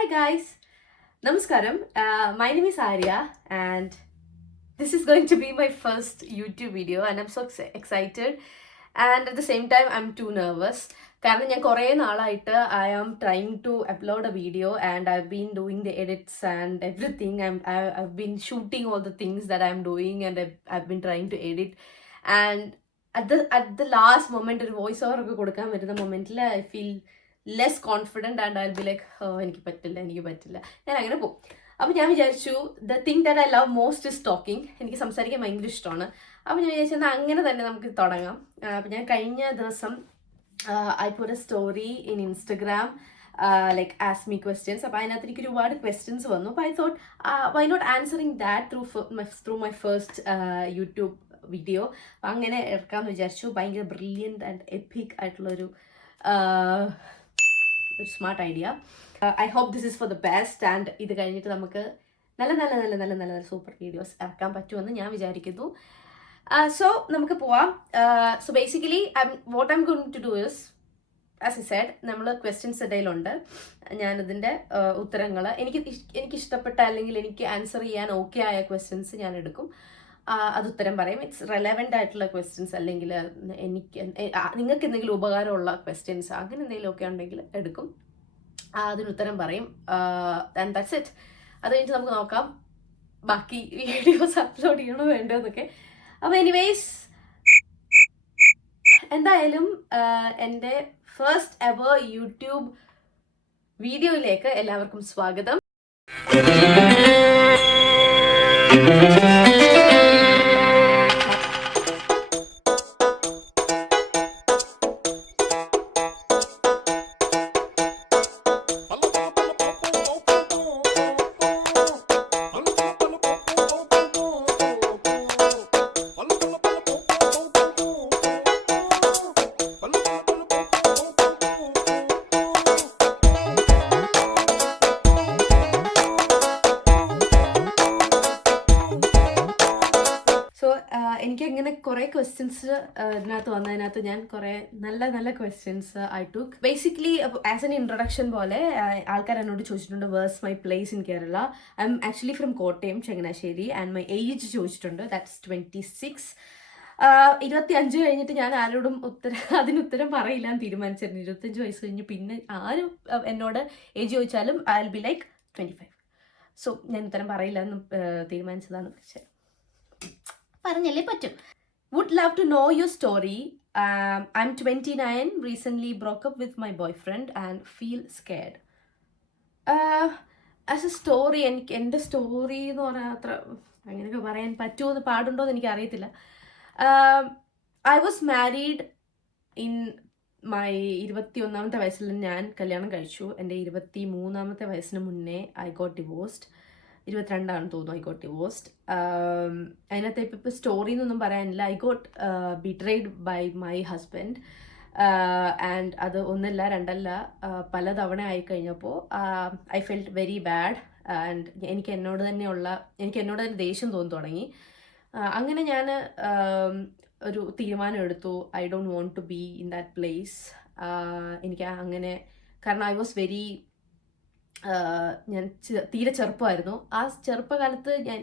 Hi guys, Namaskaram. My name is Arya and this is going to be my first YouTube video and I'm so excited and at the same time I'm too nervous. കാരണം ഞാൻ കുറേ നാളായിട്ട് I am trying to upload a video and I've been doing the edits and everything. I've been shooting all the things that I'm doing and I've been trying to edit and at the last moment ഒരു voice over ഒക്കെ കൊടുക്കാൻ വരുന്ന മൊമെന്റിൽ I feel less confident and I be like എനിക്ക് പറ്റില്ല ഞാൻ അങ്ങനെ പോകും. അപ്പോൾ ഞാൻ വിചാരിച്ചു the thing that I love most is talking. എനിക്ക് സംസാരിക്കാൻ ഭയങ്കര ഇഷ്ടമാണ്. അപ്പോൾ ഞാൻ വിചാരിച്ചത് അങ്ങനെ തന്നെ നമുക്ക് തുടങ്ങാം. അപ്പോൾ ഞാൻ കഴിഞ്ഞ ദിവസം I put a story in Instagram like ask me questions. അപ്പോൾ അതിനകത്ത് എനിക്ക് ഒരുപാട് ക്വസ്റ്റ്യൻസ് വന്നു. അപ്പോൾ I thought why not answering that through my first YouTube video. അങ്ങനെ എടുക്കാമെന്ന് വിചാരിച്ചു. ഭയങ്കര ബ്രില്യൻറ്റ് ആൻഡ് എപ്പിക് ആയിട്ടുള്ളൊരു smart idea. I hope this is for the best and ഇത് കഴിഞ്ഞിട്ട് നമുക്ക് നല്ല നല്ല നല്ല നല്ല നല്ല നല്ല സൂപ്പർ വീഡിയോസ് ഇറക്കാൻ പറ്റുമെന്ന് ഞാൻ വിചാരിക്കുന്നു. സോ നമുക്ക് പോവാം. So basically what I am going to do is, as I said, നമ്മൾ ക്വസ്റ്റ്യൻസ് ഇടയിലുണ്ട്. ഞാനതിൻ്റെ ഉത്തരങ്ങൾ എനിക്ക് ഇഷ്ടപ്പെട്ട അല്ലെങ്കിൽ എനിക്ക് ആൻസർ ചെയ്യാൻ ഓക്കെ ആയ ക്വസ്റ്റ്യൻസ് ഞാൻ എടുക്കും. അത് ഉത്തരം പറയും. ഇറ്റ്സ് റെലവൻ്റ് ആയിട്ടുള്ള ക്വസ്റ്റ്യൻസ് അല്ലെങ്കിൽ നിങ്ങൾക്ക് എന്തെങ്കിലും ഉപകാരമുള്ള ക്വസ്റ്റ്യൻസ് അങ്ങനെ എന്തെങ്കിലുമൊക്കെ ഉണ്ടെങ്കിൽ എടുക്കും, അതിന് ഉത്തരം പറയും. And that's it. അത് കഴിഞ്ഞിട്ട് നമുക്ക് നോക്കാം ബാക്കി വീഡിയോസ് അപ്ലോഡ് ചെയ്യണോ വേണ്ടോ എന്നൊക്കെ. അപ്പോൾ എനിവേയ്സ്, എന്തായാലും എൻ്റെ ഫസ്റ്റ് എവർ യൂട്യൂബ് വീഡിയോയിലേക്ക് എല്ലാവർക്കും സ്വാഗതം. എനിക്ക് അങ്ങനെ കുറേ ക്വസ്റ്റ്യൻസ് ഇതിനകത്ത് വന്നതിനകത്ത് ഞാൻ കുറേ നല്ല നല്ല questions I took. Basically as an introduction പോലെ ആൾക്കാർ എന്നോട് ചോദിച്ചിട്ടുണ്ട് verse my place in Kerala. I M actually from Kottayam, Changanassery, and my age ചോദിച്ചിട്ടുണ്ട്. ദാറ്റ്സ് 26. 25 കഴിഞ്ഞിട്ട് ഞാൻ ആരോടും അതിനുത്തരം പറയില്ല എന്ന് തീരുമാനിച്ചിരുന്നു. 25 വയസ്സ് കഴിഞ്ഞ് പിന്നെ ആരും എന്നോട് ഏജ് ചോദിച്ചാലും I will be like 25. So ഞാൻ ഉത്തരം പറയില്ല എന്ന് തീരുമാനിച്ചതാണ്. പക്ഷേ പറഞ്ഞല്ലേ പറ്റും. Would love to know your story. I'm 29, recently broke up with my boyfriend and feel scared. As a story, എൻ്റെ സ്റ്റോറി എന്ന് പറഞ്ഞാൽ അത്ര അങ്ങനെയൊക്കെ പറയാൻ പറ്റുമോ പാടുണ്ടോ എന്ന് എനിക്ക് അറിയത്തില്ല. I was married in my 21ാമത്തെ വയസ്സിൽ ഞാൻ കല്യാണം കഴിച്ചു. എൻ്റെ 23ാമത്തെ വയസ്സിന് മുന്നേ ഐ ഗോട്ട് ഡിവോഴ്സ്ഡ്. 22 തോന്നുന്നു ഐ ഗോട്ട് ഡിവോഴ്സ്ഡ്. അതിനകത്ത് ഇപ്പോൾ സ്റ്റോറി എന്നൊന്നും പറയാനില്ല. I got betrayed by my husband and അത് ഒന്നല്ല രണ്ടല്ല പല തവണ ആയിക്കഴിഞ്ഞപ്പോൾ I felt very bad and എനിക്ക് എന്നോട് തന്നെ ദേഷ്യം തോന്നി തുടങ്ങി. അങ്ങനെ ഞാൻ ഒരു തീരുമാനം എടുത്തു. I don't want to be in that place. എനിക്ക് അങ്ങനെ, കാരണം ഐ വാസ് വെരി ഞാൻ തീരെ ചെറുപ്പമായിരുന്നു. ആ ചെറുപ്പകാലത്ത് ഞാൻ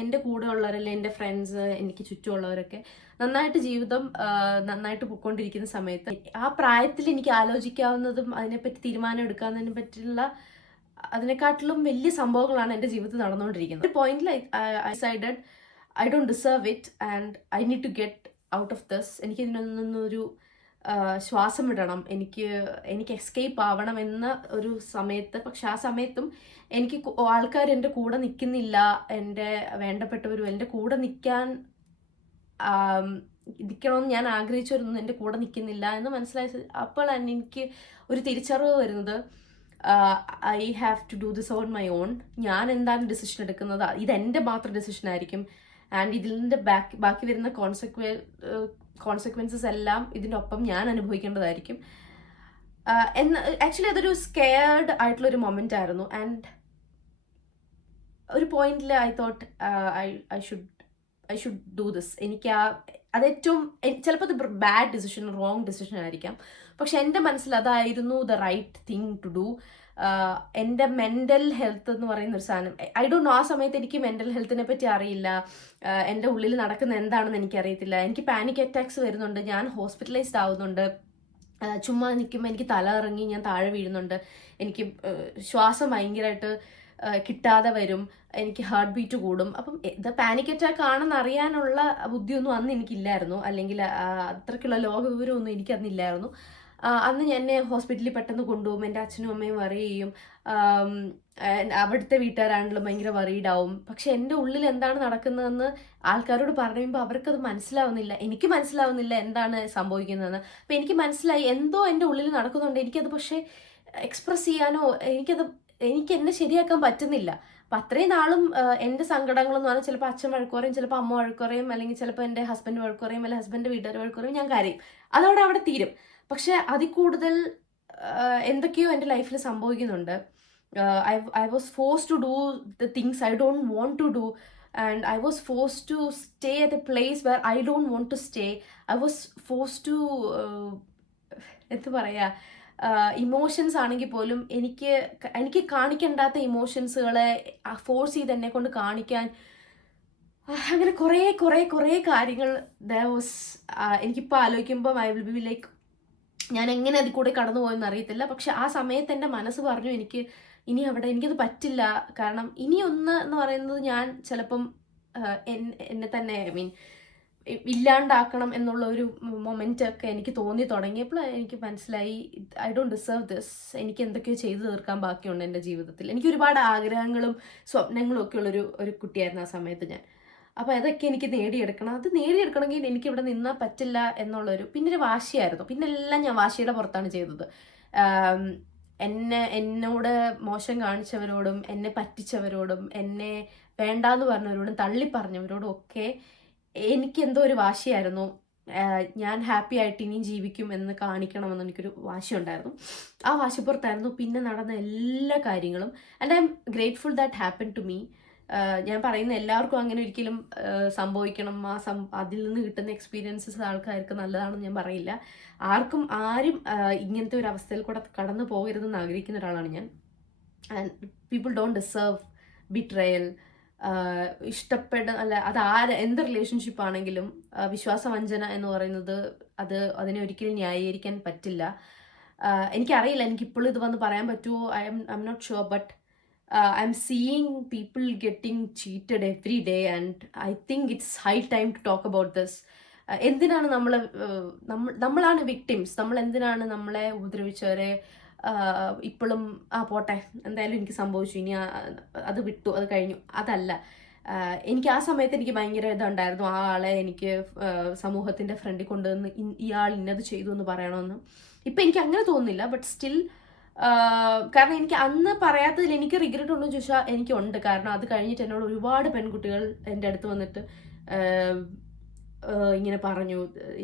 എൻ്റെ കൂടെ ഉള്ളവരല്ലേ, എൻ്റെ ഫ്രണ്ട്സ്, എനിക്ക് ചുറ്റുമുള്ളവരൊക്കെ നന്നായിട്ട് ജീവിതം നന്നായിട്ട് പോയിക്കൊണ്ടിരിക്കുന്ന സമയത്ത് ആ പ്രായത്തിൽ എനിക്ക് ആലോചിക്കാവുന്നതും അതിനെപ്പറ്റി തീരുമാനം എടുക്കാവുന്നതിനെ പറ്റിയുള്ള അതിനെക്കാട്ടിലും വലിയ സംഭവങ്ങളാണ് എൻ്റെ ജീവിതത്തിൽ നടന്നുകൊണ്ടിരിക്കുന്നത്. ഒരു പോയിന്റിൽ I decided I don't deserve it and I need to get out of this. എനിക്ക് ഇതിനൊന്നൊരു ശ്വാസം വിടണം, എനിക്ക് എസ്കേപ്പ് ആവണം എന്ന ഒരു സമയത്ത്. പക്ഷെ ആ സമയത്തും എനിക്ക് ആൾക്കാർ എൻ്റെ കൂടെ നിൽക്കുന്നില്ല, എൻ്റെ വേണ്ടപ്പെട്ടവരും എൻ്റെ കൂടെ നിൽക്കണമെന്ന് ഞാൻ ആഗ്രഹിച്ചവരൊന്നും എൻ്റെ കൂടെ നിൽക്കുന്നില്ല എന്ന് മനസ്സിലായത് അപ്പോഴാണ് എനിക്ക് ഒരു തിരിച്ചറിവ് വരുന്നത്. I have to do this on my own. ഞാൻ എന്താണ് ഡിസിഷൻ എടുക്കുന്നത് ഇതെൻ്റെ മാത്രം ഡിസിഷൻ ആയിരിക്കും ആൻഡ് ഇതിൻ്റെ ബാക്കി വരുന്ന കോൺസിക്വൻസസ് എല്ലാം ഇതിൻ്റെ ഒപ്പം ഞാൻ അനുഭവിക്കേണ്ടതായിരിക്കും. ആക്ച്വലി അതൊരു സ്കെയർഡ് ആയിട്ടുള്ളൊരു മൊമെൻ്റ് ആയിരുന്നു. ആൻഡ് ഒരു പോയിന്റിൽ I thought I should do this. എനിക്ക് അതേറ്റവും ചിലപ്പോൾ അത് ബാഡ് ഡിസിഷൻ, റോങ് ഡിസിഷൻ ആയിരിക്കാം, പക്ഷെ എൻ്റെ മനസ്സിൽ അതായിരുന്നു the right thing to do. എൻ്റെ മെൻ്റൽ ഹെൽത്ത് എന്ന് പറയുന്ന ഒരു സാധനം, ഐ ഡോണ്ട് നോ, ആ സമയത്ത് എനിക്ക് മെൻ്റൽ ഹെൽത്തിനെ പറ്റി അറിയില്ല, എൻ്റെ ഉള്ളിൽ നടക്കുന്ന എന്താണെന്ന് എനിക്കറിയത്തില്ല. എനിക്ക് പാനിക് അറ്റാക്സ് വരുന്നുണ്ട്, ഞാൻ ഹോസ്പിറ്റലൈസ്ഡ് ആവുന്നുണ്ട്, ചുമ്മാ നിൽക്കുമ്പോൾ എനിക്ക് തല ഇറങ്ങി ഞാൻ താഴെ വീഴുന്നുണ്ട്, എനിക്ക് ശ്വാസം ഭയങ്കരമായിട്ട് കിട്ടാതെ വരും, എനിക്ക് ഹാർട്ട് ബീറ്റ് കൂടും. അപ്പം ഇത് പാനിക് അറ്റാക്ക് ആണെന്ന് അറിയാനുള്ള ബുദ്ധിയൊന്നും അന്ന് എനിക്കില്ലായിരുന്നു, അല്ലെങ്കിൽ അത്രയ്ക്കുള്ള ലോകവിവരമൊന്നും എനിക്കന്നില്ലായിരുന്നു. അന്ന് എന്നെ ഹോസ്പിറ്റലിൽ പെട്ടെന്ന് കൊണ്ടുപോകും, എൻ്റെ അച്ഛനും അമ്മയും വറി ചെയ്യും, അവിടുത്തെ വീട്ടുകാരാണെങ്കിലും ഭയങ്കര വറീഡാവും. പക്ഷെ എൻ്റെ ഉള്ളിൽ എന്താണ് നടക്കുന്നതെന്ന് ആൾക്കാരോട് പറയുമ്പോൾ അവർക്കത് മനസ്സിലാവുന്നില്ല, എനിക്ക് മനസ്സിലാവുന്നില്ല എന്താണ് സംഭവിക്കുന്നതെന്ന്. അപ്പം എനിക്ക് മനസ്സിലായി എന്തോ എൻ്റെ ഉള്ളിൽ നടക്കുന്നുണ്ട്, എനിക്കത് പക്ഷേ എക്സ്പ്രസ് ചെയ്യാനോ എനിക്ക് എന്നെ ശരിയാക്കാൻ പറ്റുന്നില്ല. അപ്പം അത്രയും നാളും എൻ്റെ സങ്കടങ്ങളെന്ന് പറഞ്ഞാൽ ചിലപ്പോൾ അച്ഛൻ വഴക്കുറയും, ചിലപ്പോൾ അമ്മ വഴക്കുറയും, അല്ലെങ്കിൽ ചിലപ്പോൾ എൻ്റെ ഹസ്ബൻഡ് വഴക്കുറയും, അല്ലെങ്കിൽ ഹസ്ബൻഡ് വീട്ടുകാർ വഴക്കുറയും, ഞാൻ കരയും, അതോടെ അവിടെ തീരും. പക്ഷെ അതിൽ കൂടുതൽ എന്തൊക്കെയോ എൻ്റെ ലൈഫിൽ സംഭവിക്കുന്നുണ്ട്. I was forced to do the things I don't want to do, and I was forced to stay at a place where I don't want to stay. I was forced to എന്ത് പറയാ, emotions ആണെങ്കിൽ പോലും എനിക്ക് കാണിക്കേണ്ടാത്ത ഇമോഷൻസുകളെ force ചെയ്ത് എന്നെ കൊണ്ട് കാണിക്കാൻ, അങ്ങനെ കുറേ കാര്യങ്ങൾ എനിക്കിപ്പോൾ ആലോചിക്കുമ്പോൾ ഐ വിൽ ബി ലൈക്ക്, ഞാൻ എങ്ങനെ അതിൽ കൂടെ കടന്നു പോയെന്ന് അറിയത്തില്ല. പക്ഷെ ആ സമയത്ത് എൻ്റെ മനസ്സ് പറഞ്ഞു ഇനി അവിടെ എനിക്കത് പറ്റില്ല. കാരണം ഇനിയൊന്ന് എന്ന് പറയുന്നത് ഞാൻ ചിലപ്പം എന്നെ തന്നെ ഇല്ലാണ്ടാക്കണം എന്നുള്ള ഒരു മൊമെൻ്റ് ഒക്കെ എനിക്ക് തോന്നി തുടങ്ങിയപ്പോൾ എനിക്ക് മനസ്സിലായി ഐ ഡോണ്ട് ഡിസേർവ് ദിസ്. എനിക്ക് എന്തൊക്കെയോ ചെയ്തു തീർക്കാൻ ബാക്കിയുണ്ട് എൻ്റെ ജീവിതത്തിൽ. എനിക്ക് ഒരുപാട് ആഗ്രഹങ്ങളും സ്വപ്നങ്ങളും ഒക്കെ ഉള്ളൊരു കുട്ടിയായിരുന്നു ആ സമയത്ത് ഞാൻ. അപ്പോൾ അതൊക്കെ എനിക്ക് നേടിയെടുക്കണം. അത് നേടിയെടുക്കണമെങ്കിൽ എനിക്കിവിടെ നിന്നാൽ പറ്റില്ല എന്നുള്ളൊരു പിന്നൊരു വാശിയായിരുന്നു. പിന്നെ എല്ലാം ഞാൻ വാശിയുടെ പുറത്താണ് ചെയ്തത്. എന്നോട് മോശം കാണിച്ചവരോടും, എന്നെ പറ്റിച്ചവരോടും, എന്നെ വേണ്ടാന്ന് പറഞ്ഞവരോടും, തള്ളി പറഞ്ഞവരോടും ഒക്കെ എനിക്കെന്തോ ഒരു വാശിയായിരുന്നു. ഞാൻ ഹാപ്പി ആയിട്ട് ഇനിയും ജീവിക്കും എന്ന് കാണിക്കണമെന്ന് എനിക്കൊരു വാശി ഉണ്ടായിരുന്നു. ആ വാശിപ്പുറത്തായിരുന്നു പിന്നെ നടന്ന എല്ലാ കാര്യങ്ങളും. And I am grateful that happen to me. ഞാൻ പറയുന്ന എല്ലാവർക്കും അങ്ങനെ ഒരിക്കലും സംഭവിക്കണം, അതിൽ നിന്ന് കിട്ടുന്ന എക്സ്പീരിയൻസസ് ആൾക്കാർക്ക് നല്ലതാണെന്ന് ഞാൻ പറയില്ല. ആരും ഇങ്ങനത്തെ ഒരു അവസ്ഥയിൽ കൂടെ കടന്നു പോകരുതെന്ന് ആഗ്രഹിക്കുന്ന ഒരാളാണ് ഞാൻ. And people don't deserve betrayal. അത് എന്ത് റിലേഷൻഷിപ്പ് ആണെങ്കിലും വിശ്വാസവഞ്ചന എന്ന് പറയുന്നത് അതിനെ ഒരിക്കലും ന്യായീകരിക്കാൻ പറ്റില്ല. എനിക്കറിയില്ല, എനിക്കിപ്പോഴും ഇത് വന്ന് പറയാൻ പറ്റുമോ, I am not sure, but I'm seeing people getting cheated every day, and I think it's high time to talk about this. എന്തിനാണ് നമ്മളാണ് വിക്ടിംസ്, നമ്മൾ എന്തിനാണ് നമ്മളെ ഉപദ്രവിച്ചവരെ ഇപ്പോഴും പോട്ടെ എന്തായാലും എനിക്ക് സംഭവിച്ചു, ഇനി അത് വിട്ടു, അത് കഴിഞ്ഞു, അതല്ല. എനിക്ക് ആ സമയത്ത് എനിക്ക് ഭയങ്കര ഇതുണ്ടായിരുന്നു, ആ ആളെ എനിക്ക് സമൂഹത്തിൻ്റെ ഫ്രണ്ടിൽ കൊണ്ടുവന്ന് ഇയാൾ ഇന്നത് ചെയ്തു എന്ന് പറയണമെന്ന്. ഇപ്പം എനിക്ക് അങ്ങനെ തോന്നുന്നില്ല, ബട്ട് സ്റ്റിൽ, കാരണം എനിക്ക് അന്ന് പറയാത്തതിൽ എനിക്ക് റിഗ്രറ്റ് ഉണ്ടോ എന്ന് ചോദിച്ചാൽ എനിക്കുണ്ട്. കാരണം അത് കഴിഞ്ഞിട്ട് എന്നോട് ഒരുപാട് പെൺകുട്ടികൾ എൻ്റെ അടുത്ത് വന്നിട്ട് ഇങ്ങനെ പറഞ്ഞു,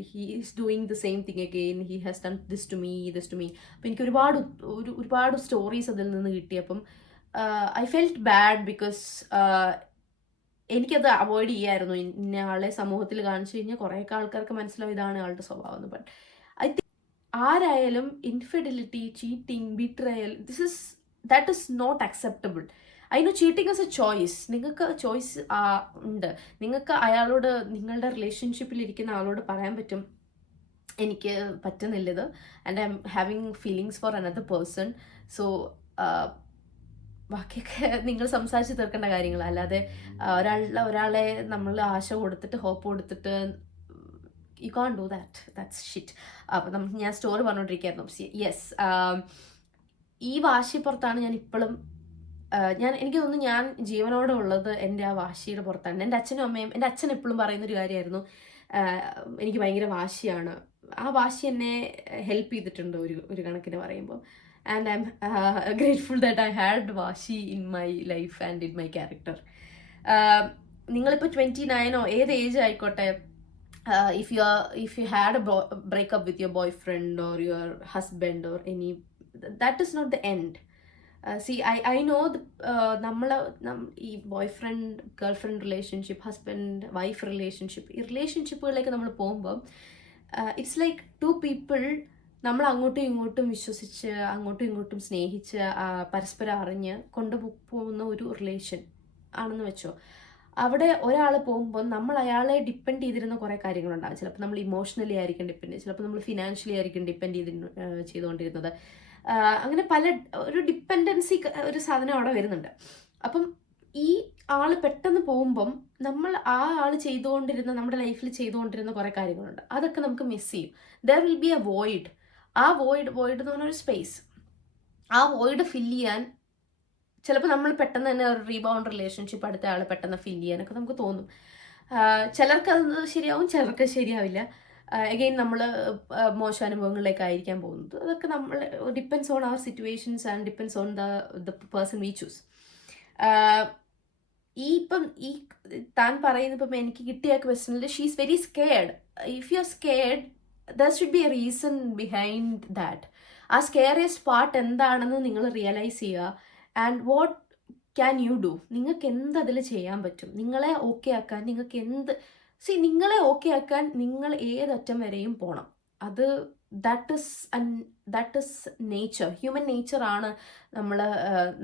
he is doing the same thing again, he has done this to me. അപ്പം എനിക്ക് ഒരുപാട് സ്റ്റോറീസ് അതിൽ നിന്ന് കിട്ടി. അപ്പം ഐ ഫെൽറ്റ് ബാഡ് ബിക്കോസ് എനിക്കത് അവോയ്ഡ് ചെയ്യായിരുന്നു. ഇന്ന ആളെ സമൂഹത്തിൽ കാണിച്ചു കഴിഞ്ഞാൽ കുറേയൊക്കെ ആൾക്കാർക്ക് മനസ്സിലാവും ഇതാണ് ആളുടെ സ്വഭാവം എന്ന്. ബട്ട് ഐ തിങ്ക് ആരായാലും infidelity, cheating, betrayal, that is not acceptable. I know cheating is a choice. നിങ്ങൾക്ക് ചോയ്സ് ഉണ്ട്. നിങ്ങൾക്ക് അയാളോട്, നിങ്ങളുടെ റിലേഷൻഷിപ്പിലിരിക്കുന്ന ആളോട് പറയാൻ പറ്റും എനിക്ക് പറ്റുന്നില്ലത്, and I am having feelings for another person. So ബാക്കിയൊക്കെ നിങ്ങൾ സംസാരിച്ച് തീർക്കേണ്ട കാര്യങ്ങൾ, അല്ലാതെ ഒരാളെ നമ്മൾ ആശ കൊടുത്തിട്ട്, ഹോപ്പ് കൊടുത്തിട്ട്, you can't do that. That's shit. അപ്പം ഞാൻ സ്റ്റോറി പറഞ്ഞുകൊണ്ടിരിക്കുകയായിരുന്നു. യെസ്, ഈ വാശി പുറത്താണ് ഞാൻ ഇപ്പോഴും, എനിക്ക് തോന്നുന്നു ഞാൻ ജീവനോടെ ഉള്ളത് എൻ്റെ ആ വാശിയുടെ പുറത്താണ്. എൻ്റെ അച്ഛനും അമ്മയും, എൻ്റെ അച്ഛൻ എപ്പോഴും പറയുന്നൊരു കാര്യമായിരുന്നു, എനിക്ക് ഭയങ്കര വാശിയാണ്. ആ വാശി എന്നെ ഹെൽപ്പ് ചെയ്തിട്ടുണ്ട് ഒരു കണക്കിന് പറയുമ്പോൾ. And I am grateful that I had വാശി in my life and in my character. നിങ്ങളിപ്പോൾ 29 ഏത് ഏജ് ആയിക്കോട്ടെ, if you had a breakup with your boyfriend or your husband or any, that is not the end. See, I know ഈ boyfriend girlfriend relationship, husband wife relationship, ഈ റിലേഷൻഷിപ്പുകളിലേക്ക് നമ്മൾ പോകുമ്പോൾ it's like to people നമ്മൾ അങ്ങോട്ടും ഇങ്ങോട്ടും വിശ്വസിച്ച് അങ്ങോട്ടും ഇങ്ങോട്ടും സ്നേഹിച്ച് പരസ്പരം അറിഞ്ഞ് കൊണ്ടുപോകുന്ന ഒരു റിലേഷൻ ആണെന്ന് വെച്ചോ. അവിടെ ഒരാൾ പോകുമ്പോൾ നമ്മൾ അയാളെ ഡിപ്പെൻഡ് ചെയ്തിരുന്ന കുറേ കാര്യങ്ങളുണ്ടാകും. ചിലപ്പോൾ നമ്മൾ ഇമോഷണലി ആയിരിക്കും ഡിപ്പെൻഡ്, ചിലപ്പോൾ നമ്മൾ ഫിനാൻഷ്യലി ആയിരിക്കും ഡിപ്പെൻഡ് ചെയ്തുകൊണ്ടിരുന്നത്. അങ്ങനെ പല ഒരു ഡിപ്പെൻഡൻസി ഒരു സാധനം അവിടെ വരുന്നുണ്ട്. അപ്പം ഈ ആള് പെട്ടെന്ന് പോകുമ്പം നമ്മൾ ആ ആള് ചെയ്തുകൊണ്ടിരുന്ന നമ്മുടെ ലൈഫിൽ ചെയ്തുകൊണ്ടിരുന്ന കുറേ കാര്യങ്ങളുണ്ട്, അതൊക്കെ നമുക്ക് മിസ് ചെയ്യും. There will be A void. ആ വോയിഡ് എന്ന് പറഞ്ഞൊരു സ്പേസ്, ആ വോയിഡ് ഫില്ല് ചെയ്യാൻ ചിലപ്പോൾ നമ്മൾ പെട്ടെന്ന് തന്നെ ഒരു റീബൗണ്ട് റിലേഷൻഷിപ്പ് അടുത്ത ആൾ പെട്ടെന്ന് ഫില്ല് ചെയ്യാനൊക്കെ നമുക്ക് തോന്നും. ചിലർക്ക് അത് ശരിയാവും, ചിലർക്ക് ശരിയാവില്ല. അഗെയിൻ നമ്മൾ മോശം അനുഭവങ്ങളിലേക്കായിരിക്കാൻ പോകുന്നത്. അതൊക്കെ നമ്മൾ depends on our situations and depends on the person we choose. ഈ താൻ പറയുന്ന ഇപ്പം എനിക്ക് കിട്ടിയ ക്വസ്റ്റനിൽ she is very scared. If you are scared, there should be a reason behind that. ആ സ്കെയറിയസ്റ്റ് പാർട്ട് എന്താണെന്ന് നിങ്ങൾ റിയലൈസ് ചെയ്യുക. And what can you do? നിങ്ങൾക്ക് എന്ത് അതിൽ ചെയ്യാൻ പറ്റും? നിങ്ങളെ ഓക്കെ ആക്കാൻ നിങ്ങൾക്ക് നിങ്ങളെ ഓക്കെ ആക്കാൻ നിങ്ങൾ ഏതറ്റം വരെയും പോകണം. അത് ദാറ്റ് ഇസ് നേച്ചർ, ഹ്യൂമൻ നേച്ചറാണ്.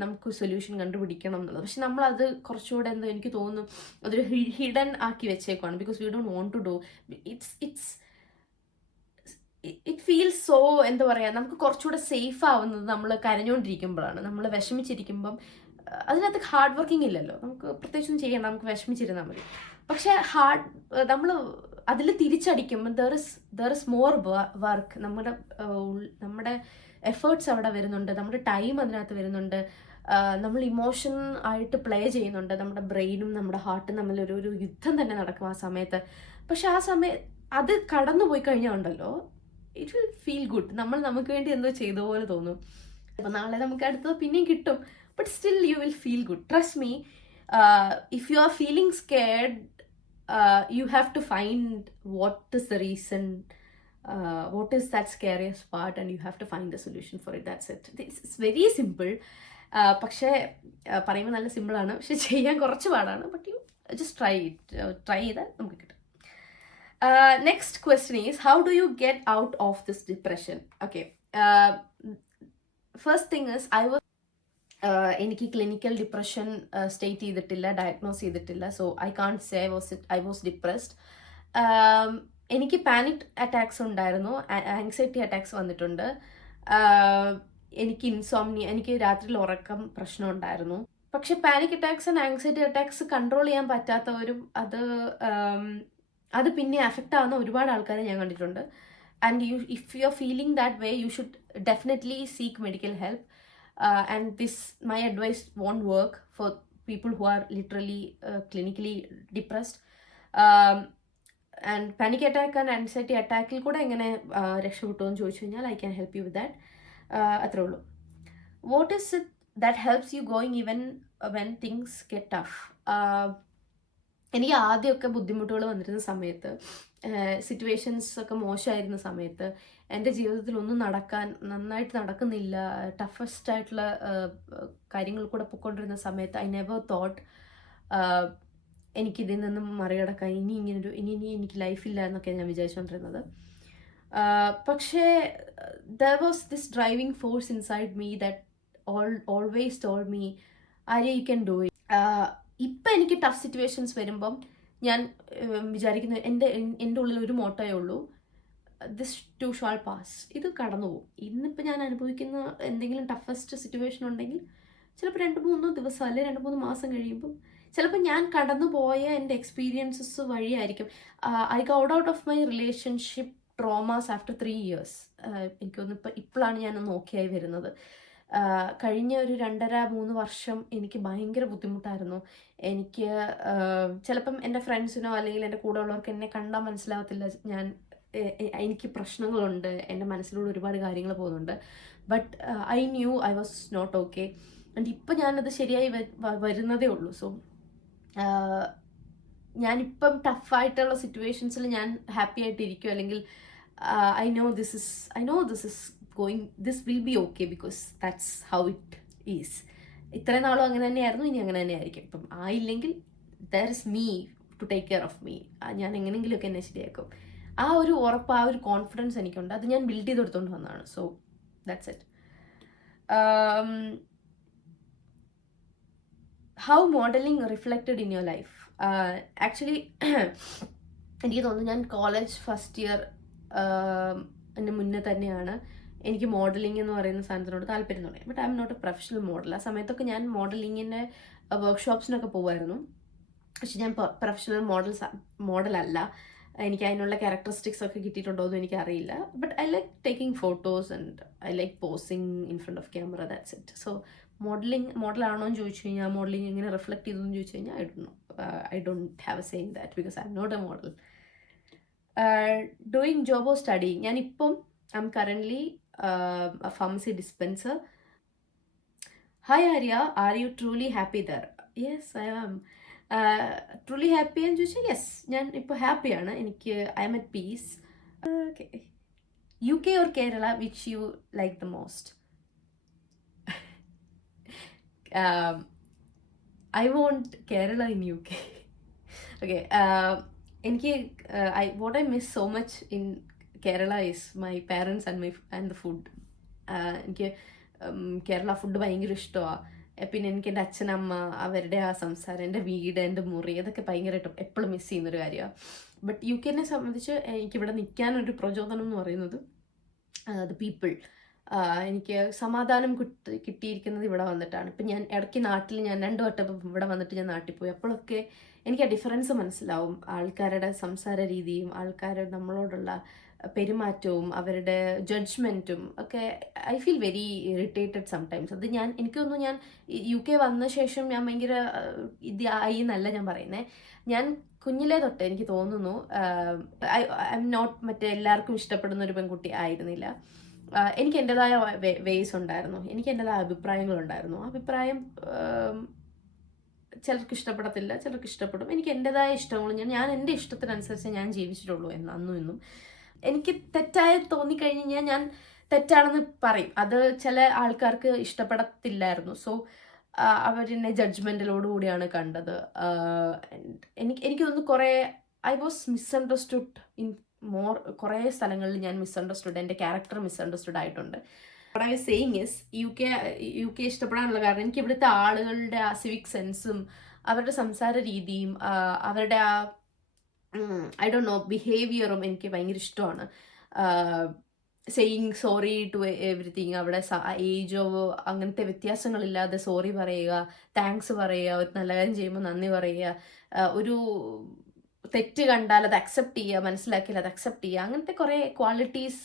നമുക്ക് സൊല്യൂഷൻ കണ്ടുപിടിക്കണം എന്നുള്ളത്. പക്ഷെ നമ്മളത് കുറച്ചുകൂടെ എനിക്ക് തോന്നുന്നു അതൊരു ഹിഡൻ ആക്കി വെച്ചേക്കുവാണ്. Because we don't want to do it feels so, എന്താ പറയുക, നമുക്ക് കുറച്ചുകൂടെ സേഫ് ആവുന്നത് നമ്മൾ കരഞ്ഞുകൊണ്ടിരിക്കുമ്പോഴാണ്. നമ്മൾ വിഷമിച്ചിരിക്കുമ്പം അതിനകത്ത് ഹാർഡ് വർക്കിംഗ് ഇല്ലല്ലോ, നമുക്ക് പ്രത്യേകിച്ചൊന്നും ചെയ്യണം, നമുക്ക് വിഷമിച്ചിരുന്നാൽ മതി. പക്ഷെ നമ്മൾ അതിൽ തിരിച്ചടിക്കുമ്പോൾ ദർ ഇസ് മോർ വർക്ക്. നമ്മുടെ എഫേർട്സ് അവിടെ വരുന്നുണ്ട്, നമ്മുടെ ടൈം അതിനകത്ത് വരുന്നുണ്ട്, നമ്മൾ ഇമോഷൻ ആയിട്ട് പ്ലേ ചെയ്യുന്നുണ്ട്. നമ്മുടെ ബ്രെയിനും നമ്മുടെ ഹാർട്ടും തമ്മിലൊരു യുദ്ധം തന്നെ നടക്കും ആ സമയത്ത്. പക്ഷെ ആ അത് കടന്നു പോയി കഴിഞ്ഞാൽ ഉണ്ടല്ലോ, ഇറ്റ് വിൽ ഫീൽ ഗുഡ്. നമുക്ക് വേണ്ടി എന്തോ ചെയ്ത പോലെ തോന്നും. അപ്പോൾ നാളെ നമുക്ക് അടുത്തത് പിന്നെയും കിട്ടും, but still you will feel good. Trust me, if you are feeling scared, you have to find what is the reason, what is that scariest part, and you have to find the solution for it. That's it. It's very simple. പക്ഷേ പറയുമ്പോൾ നല്ല സിമ്പിളാണ്, പക്ഷെ ചെയ്യാൻ കുറച്ച് പാടാണ്. But you just try ചെയ്താൽ നമുക്ക് കിട്ടും. Next question is, how do you get out of this depression? Okay. First thing is, എനിക്ക് ക്ലിനിക്കൽ ഡിപ്രഷൻ സ്റ്റേറ്റ് ചെയ്തിട്ടില്ല, ഡയഗ്നോസ് ചെയ്തിട്ടില്ല. So I can't say I was depressed. എനിക്ക് പാനിക് അറ്റാക്സ് ഉണ്ടായിരുന്നു, anxiety attacks വന്നിട്ടുണ്ട്, എനിക്ക് ഇൻസോംനിയ, എനിക്ക് രാത്രിയിൽ ഉറക്കം പ്രശ്നം ഉണ്ടായിരുന്നു. പക്ഷെ panic attacks and anxiety attacks control ചെയ്യാൻ പറ്റാത്തവരും അത് പിന്നെ അഫക്റ്റ് ആവുന്ന ഒരുപാട് ആൾക്കാരെ ഞാൻ കണ്ടിട്ടുണ്ട്. And if you are feeling that way, you should definitely seek medical help. And my advice won't work for people who are literally clinically depressed. And panic attack and anxiety attack il kuda engane രക്ഷപ്പെട്ടു എന്ന് ചോദിച്ചു കഴിഞ്ഞാൽ I can help you with that. അത്രേ ഉള്ളൂ. What is it that helps you going even when things get tough? എനിക്ക് ആദ്യമൊക്കെ ബുദ്ധിമുട്ടുകൾ വന്നിരുന്ന സമയത്ത്, സിറ്റുവേഷൻസ് ഒക്കെ മോശമായിരുന്ന സമയത്ത്, എൻ്റെ ജീവിതത്തിൽ ഒന്നും നന്നായിട്ട് നടക്കുന്നില്ല, ടഫസ്റ്റ് ആയിട്ടുള്ള കാര്യങ്ങൾ കൂടെ പൊയ്ക്കൊണ്ടിരുന്ന സമയത്ത് ഐ നെവർ തോട്ട് എനിക്കിതിൽ നിന്നും മറികടക്കാൻ ഇനി എനിക്ക് ലൈഫില്ല എന്നൊക്കെ ഞാൻ വിചാരിച്ചുകൊണ്ടിരുന്നത്. പക്ഷേ there was this driving force inside me that always told me, Arya, you can do it. ഇപ്പം എനിക്ക് ടഫ് സിറ്റുവേഷൻസ് വരുമ്പം ഞാൻ വിചാരിക്കുന്നത് എൻ്റെ ഉള്ളിൽ ഒരു മോട്ടോയേ ഉള്ളൂ, ദിസ് ടു ഷാൾ പാസ്. ഇത് കടന്നു പോകും. ഇന്നിപ്പോൾ ഞാൻ അനുഭവിക്കുന്ന എന്തെങ്കിലും ടഫസ്റ്റ് സിറ്റുവേഷൻ ഉണ്ടെങ്കിൽ ചിലപ്പോൾ 2-3 ദിവസം അല്ലെങ്കിൽ 2-3 മാസം കഴിയുമ്പം ചിലപ്പോൾ ഞാൻ കടന്നു പോയ എൻ്റെ എക്സ്പീരിയൻസസ് വഴിയായിരിക്കും. I got out of my relationship traumas after 3 years. എനിക്കൊന്ന് ഇപ്പോഴാണ് ഞാനൊന്ന് ഓക്കെ ആയി വരുന്നത്. കഴിഞ്ഞ ഒരു 2.5-3 വർഷം എനിക്ക് ഭയങ്കര ബുദ്ധിമുട്ടായിരുന്നു. എനിക്ക് ചിലപ്പം എൻ്റെ ഫ്രണ്ട്സിനോ അല്ലെങ്കിൽ എൻ്റെ കൂടെ ഉള്ളവർക്ക് എന്നെ കണ്ടാൽ മനസ്സിലാവത്തില്ല, എനിക്ക് പ്രശ്നങ്ങളുണ്ട്, എൻ്റെ മനസ്സിലൂടെ ഒരുപാട് കാര്യങ്ങൾ പോകുന്നുണ്ട്. But I knew I was not okay. And ഇപ്പം ഞാനത് ശരിയായി വരുന്നതേ ഉള്ളൂ. സോ ഞാനിപ്പം ടഫായിട്ടുള്ള സിറ്റുവേഷൻസിൽ ഞാൻ ഹാപ്പി ആയിട്ടിരിക്കും, അല്ലെങ്കിൽ I know this will be okay, because that's how it is. ഇത്രയും നാളും അങ്ങനെ തന്നെയായിരുന്നു, ഇനി അങ്ങനെ തന്നെ ആയിരിക്കും. ഇപ്പം ആയില്ലെങ്കിൽ there is me to take care of me. ഞാൻ എങ്ങനെയെങ്കിലുമൊക്കെ എന്നെ ശരിയാക്കും. ആ ഒരു ഉറപ്പ്, ആ ഒരു കോൺഫിഡൻസ് എനിക്കുണ്ട്. അത് ഞാൻ ബിൽഡ് ചെയ്തെടുത്തോണ്ട് വന്നതാണ്. So that's it. How modelling reflected in your life? Actually എനിക്ക് തോന്നുന്നു ഞാൻ കോളേജ് ഫസ്റ്റ് ഇയർ അതിന് മുന്നേ തന്നെയാണ് എനിക്ക് മോഡലിംഗ് എന്ന് പറയുന്ന സാധനത്തിനോട് താല്പര്യം തുടങ്ങി. But I am not a professional model. ആ സമയത്തൊക്കെ ഞാൻ മോഡലിങ്ങിൻ്റെ വർക്ക്ഷോപ്സിനൊക്കെ പോകുമായിരുന്നു. പക്ഷെ ഞാൻ പ്രൊഫഷണൽ മോഡലല്ല. എനിക്ക് അതിനുള്ള ക്യാരക്ടറിസ്റ്റിക്സ് ഒക്കെ കിട്ടിയിട്ടുണ്ടോ എന്ന് എനിക്കറിയില്ല. But I like taking photos and I like posing in front of camera, that's it. So മോഡലാണോ എന്ന് ചോദിച്ചു കഴിഞ്ഞാൽ, മോഡലിംഗ് എങ്ങനെ റിഫ്ലക്ട് ചെയ്തു എന്ന് ചോദിച്ചു കഴിഞ്ഞാൽ, I don't have a same that because I am not a model. Doing job or study? ഞാനിപ്പം I am currently a pharmacy dispenser. Hi Arya, are you truly happy there? Yes, I am. Truly happy എന്ന് ചോദിച്ചാൽ yes, ഞാൻ ഇപ്പോൾ ഹാപ്പിയാണ്. എനിക്ക് I am at peace. Okay. UK or Kerala, which you like the most? I want Kerala in UK. Okay. എനിക്ക് what I miss so much in Kerala is my parents and the food. എനിക്ക് Kerala food ഭയങ്കര ഇഷ്ടമാണ്. പിന്നെ എനിക്ക് എൻ്റെ അച്ഛനമ്മ, അവരുടെ ആ സംസാരം, എൻ്റെ വീട്, എൻ്റെ മുറി, അതൊക്കെ ഭയങ്കരമായിട്ടും എപ്പോഴും മിസ് ചെയ്യുന്നൊരു കാര്യമാണ്. ബട്ട് UK സംബന്ധിച്ച് എനിക്കിവിടെ നിൽക്കാനൊരു പ്രചോദനം എന്ന് പറയുന്നത് ദ പീപ്പിൾ. എനിക്ക് സമാധാനം കിട്ടിയിരിക്കുന്നത് ഇവിടെ വന്നിട്ടാണ്. ഇപ്പം ഞാൻ ഇടയ്ക്ക് ഞാൻ 2 വട്ടം ഇവിടെ വന്നിട്ട് ഞാൻ നാട്ടിൽ പോയി. അപ്പോഴൊക്കെ എനിക്ക് ആ ഡിഫറൻസ് മനസ്സിലാവും. ആൾക്കാരുടെ സംസാര രീതിയും ആൾക്കാരുടെ നമ്മളോടുള്ള പെരുമാറ്റവും അവരുടെ ജഡ്ജ്മെൻറ്റും ഒക്കെ. I feel very irritated sometimes. അത് എനിക്ക് തോന്നുന്നു ഞാൻ UK വന്ന ശേഷം ഞാൻ ഭയങ്കര ഇതായി എന്നല്ല ഞാൻ പറയുന്നത്. ഞാൻ കുഞ്ഞിലേ തൊട്ട് എനിക്ക് തോന്നുന്നു ഐ എം നോട്ട് മറ്റേ എല്ലാവർക്കും ഇഷ്ടപ്പെടുന്ന ഒരു പെൺകുട്ടി ആയിരുന്നില്ല. എനിക്ക് എൻ്റെതായ വേസ് ഉണ്ടായിരുന്നു, എനിക്ക് എൻ്റെതായ അഭിപ്രായങ്ങളുണ്ടായിരുന്നു. അഭിപ്രായം ചിലർക്ക് ഇഷ്ടപ്പെടത്തില്ല, ചിലർക്ക് ഇഷ്ടപ്പെടും. എനിക്ക് എൻ്റെതായ ഇഷ്ടങ്ങൾ, ഞാൻ എൻ്റെ ഇഷ്ടത്തിനനുസരിച്ച് ഞാൻ ജീവിച്ചിട്ടുള്ളൂ അന്നും ഇന്നും. എനിക്ക് തെറ്റായി തോന്നിക്കഴിഞ്ഞ് കഴിഞ്ഞാൽ ഞാൻ തെറ്റാണെന്ന് പറയും. അത് ചില ആൾക്കാർക്ക് ഇഷ്ടപ്പെടത്തില്ലായിരുന്നു. സോ അവരെന്നെ ജഡ്ജ്മെൻറ്റിലോടുകൂടിയാണ് കണ്ടത്. എനിക്ക് തോന്നുന്നു കുറേ ഐ വാസ് മിസ്അണ്ടർസ്റ്റുഡ് ഇൻ കുറേ സ്ഥലങ്ങളിൽ ഞാൻ മിസ്അണ്ടർസ്റ്റുഡ്, എൻ്റെ ക്യാരക്ടർ മിസ്അണ്ടർസ്റ്റുഡ് ആയിട്ടുണ്ട്. what I was saying is UK ഇഷ്ടപ്പെടാനുള്ള കാരണം എനിക്ക് ഇവിടുത്തെ ആളുകളുടെ ആ സിവിക് സെൻസും അവരുടെ സംസാര രീതിയും അവരുടെ ആ ഐ ഡോണ്ട് നോ ബിഹേവിയറും എനിക്ക് ഭയങ്കര ഇഷ്ടമാണ്. Saying sorry to everything. അവിടെ ഏജോ അങ്ങനത്തെ വ്യത്യാസങ്ങളില്ലാതെ സോറി പറയുക, താങ്ക്സ് പറയുക, ഒരു നല്ല കാര്യം ചെയ്യുമ്പോൾ നന്ദി പറയുക, ഒരു തെറ്റ് കണ്ടാൽ അത് അക്സെപ്റ്റ് ചെയ്യുക, മനസ്സിലാക്കിയാൽ അത് അക്സെപ്റ്റ് ചെയ്യുക, അങ്ങനത്തെ കുറേ ക്വാളിറ്റീസ്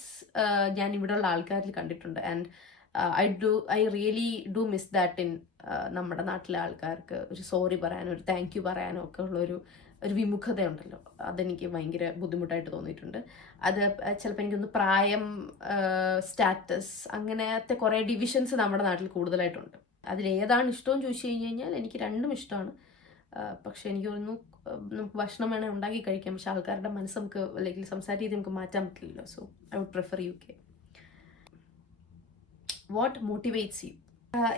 ഞാൻ ഇവിടെയുള്ള ആൾക്കാരിൽ കണ്ടിട്ടുണ്ട്. And I really do miss that in നമ്മുടെ നാട്ടിലെ ആൾക്കാർക്ക്. ഒരു സോറി പറയാനോ ഒരു താങ്ക് യു പറയാനോ ഒക്കെ ഉള്ളൊരു വിമുഖതയുണ്ടല്ലോ, അതെനിക്ക് ഭയങ്കര ബുദ്ധിമുട്ടായിട്ട് തോന്നിയിട്ടുണ്ട്. അത് ചിലപ്പോൾ എനിക്കൊന്ന് പ്രായം, സ്റ്റാറ്റസ്, അങ്ങനത്തെ കുറേ ഡിവിഷൻസ് നമ്മുടെ നാട്ടിൽ കൂടുതലായിട്ടുണ്ട്. അതിലേതാണ് ഇഷ്ടമെന്ന് ചോദിച്ചു കഴിഞ്ഞാൽ എനിക്ക് രണ്ടും ഇഷ്ടമാണ്. പക്ഷെ എനിക്ക് തോന്നുന്നു നമുക്ക് ഭക്ഷണം വേണേൽ ഉണ്ടാക്കി കഴിക്കാം, പക്ഷെ ആൾക്കാരുടെ മനസ്സ് നമുക്ക് അല്ലെങ്കിൽ സംസാര രീതി നമുക്ക് മാറ്റാൻ പറ്റില്ലല്ലോ. So I would prefer UK. What motivates you?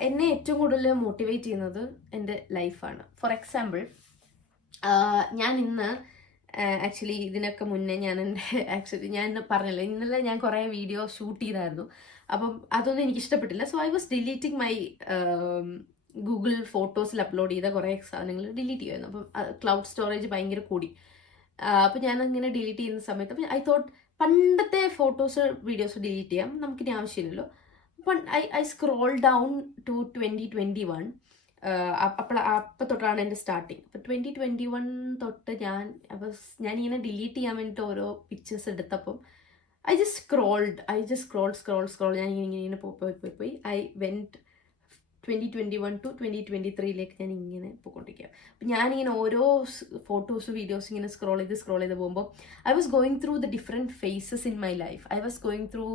എന്നെ ഏറ്റവും കൂടുതൽ മോട്ടിവേറ്റ് ചെയ്യുന്നത് എൻ്റെ ലൈഫാണ്. ഫോർ എക്സാമ്പിൾ, ഞാൻ ഇന്ന് ആക്ച്വലി ഇതിനൊക്കെ മുന്നേ ഞാൻ പറഞ്ഞല്ലോ, ഇന്നലെ ഞാൻ കുറേ വീഡിയോ ഷൂട്ട് ചെയ്തായിരുന്നു. അപ്പം അതൊന്നും എനിക്ക് ഇഷ്ടപ്പെട്ടില്ല. So I was deleting my Google ഫോട്ടോസിൽ അപ്ലോഡ് ചെയ്ത കുറേ സാധനങ്ങൾ ഡിലീറ്റ് ചെയ്യുമായിരുന്നു. അപ്പം ക്ലൗഡ് സ്റ്റോറേജ് ഭയങ്കര കൂടി. അപ്പം ഞാൻ അങ്ങനെ ഡിലീറ്റ് ചെയ്യുന്ന സമയത്ത് അപ്പം ഐ തോട്ട് പണ്ടത്തെ ഫോട്ടോസ് വീഡിയോസ് ഡിലീറ്റ് ചെയ്യാം, നമുക്കിനി ആവശ്യമില്ലല്ലോ. അപ്പം ഐ സ്ക്രോൾ ഡൗൺ ടു 2021. അപ്പം തൊട്ടാണ് എൻ്റെ സ്റ്റാർട്ടിങ്. അപ്പം 2021 തൊട്ട് ഞാനിങ്ങനെ ഡിലീറ്റ് ചെയ്യാൻ വേണ്ടിയിട്ട് ഓരോ പിക്ചേഴ്സ് എടുത്തപ്പം ഐ ജസ്റ്റ് സ്ക്രോൾ ഞാനിങ്ങനെ പോയി ഐ വെൻറ്റ് 2021 to 2023 ഞാൻ ഇങ്ങനെ പോയിക്കൊണ്ടിരിക്കുക. അപ്പം ഞാനിങ്ങനെ ഓരോ ഫോട്ടോസ് വീഡിയോസ് ഇങ്ങനെ സ്ക്രോൾ ചെയ്ത് പോകുമ്പോൾ I was going through the different phases in my life. I was going through